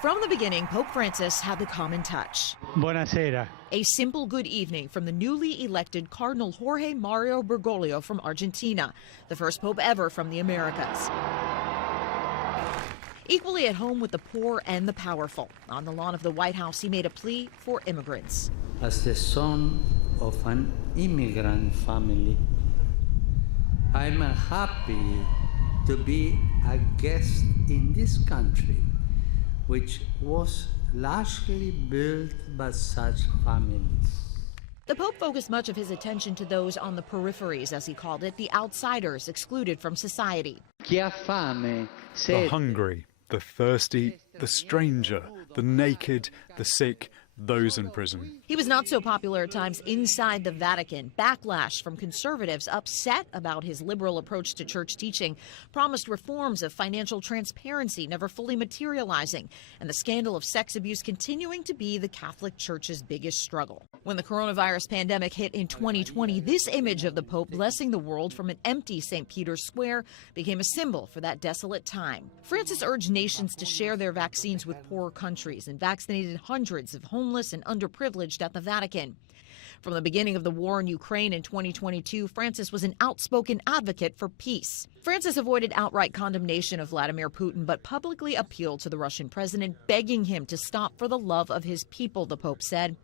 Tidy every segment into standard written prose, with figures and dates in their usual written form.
From the beginning, Pope Francis had the common touch. Buonasera. A simple good evening from the newly elected Cardinal Jorge Mario Bergoglio from Argentina, the first pope ever from the Americas. Equally at home with the poor and the powerful. On the lawn of the White House, he made a plea for immigrants. As the son of an immigrant family, I'm happy to be a guest in this country, which was largely built by such families. The Pope focused much of his attention to those on the peripheries, as he called it, the outsiders excluded from society. Chi ha fame, The sete. hungry, the thirsty, the stranger, the naked, the sick, those in prison. He was not so popular at times inside the Vatican. Backlash from conservatives upset about his liberal approach to church teaching, promised reforms of financial transparency never fully materializing, and the scandal of sex abuse continuing to be the Catholic Church's biggest struggle. When the coronavirus pandemic hit in 2020, this image of the Pope blessing the world from an empty St. Peter's Square became a symbol for that desolate time. Francis urged nations to share their vaccines with poorer countries and vaccinated hundreds of homeless and underprivileged at the Vatican. From the beginning of the war in Ukraine in 2022, Francis was an outspoken advocate for peace. Francis avoided outright condemnation of Vladimir Putin, but publicly appealed to the Russian president, begging him to stop for the love of his people, the Pope said.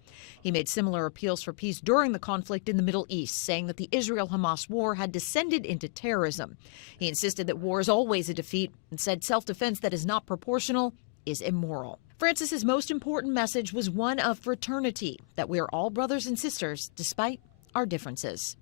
He made similar appeals for peace during the conflict in the Middle East, saying that the Israel-Hamas war had descended into terrorism. He insisted that war is always a defeat and said self-defense that is not proportional is immoral. Francis's most important message was one of fraternity, that we are all brothers and sisters despite our differences.